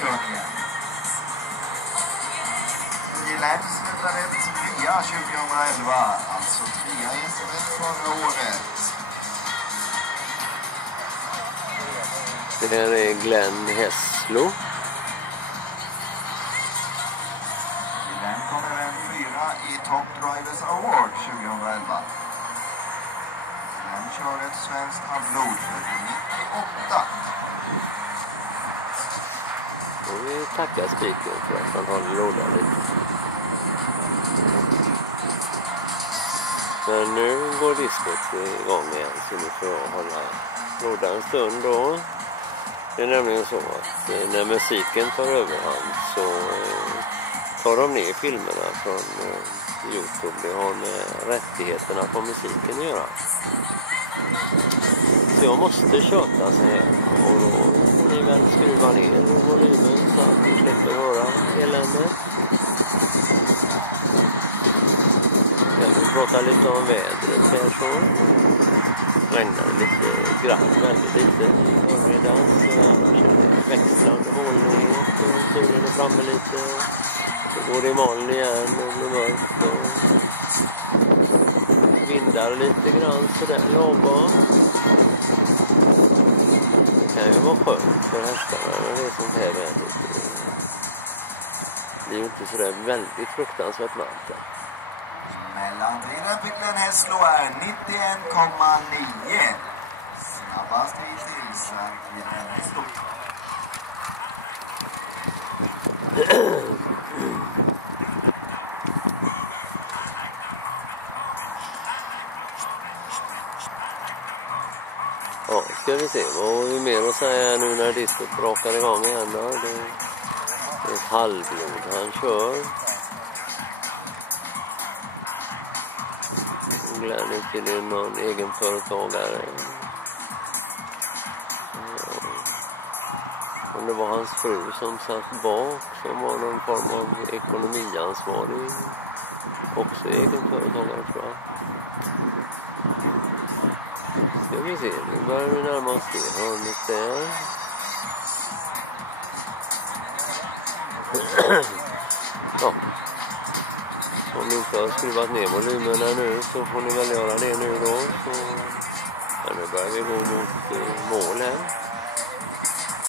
Körningen. Gillards slutade trea 2011, alltså trea i SM förra året. Det här är Glenn Hesslo. Glenn kom även 4 i Top Drivers Award 2011. Glenn kör ett svenskt halvblod för 98. Och vi tackar spiken för att han har lådat lite. Men nu går diskot igång igen, så nu får jag hålla låda en stund då. Det är nämligen så att när musiken tar överhand så tar de ner filmerna från YouTube. Det har med rättigheterna på musiken att göra. Så jag måste köta så här. Och då får ni väl skruva ner volymen så att ni slipper höra eländet. Jag vill prata lite om vädret här så. Regnar lite grann, väldigt lite i förmiddag. Så annars är det växlande molnighet och solen är framme lite. Så går det i moln igen och blir mörkt och vindar lite grann sådär lagom. Det kan ju vara skönt för hästarna när det är sånt här väder. Det är ju inte sådär väldigt fruktansvärt varmt. Mellantiden för Glenn Hesslo är 91,9. Snabbast hittills är Glenn Hesslo. Ja, ska vi se. Vad har vi mer att säga nu när diskot brakar igång igen då? Det är ett halvblod han kör. Glenn är till någon egenföretagare. Om det var hans fru som satt bak, som var någon form av ekonomiansvarig. Också egenföretagare tror jag. Ska vi se, nu börjar vi närma oss det hörnet där. Ja. Om ni inte har skruvat ner volymerna nu så får ni väl göra det nu då. Så, ja, nu börjar vi gå mot mål här.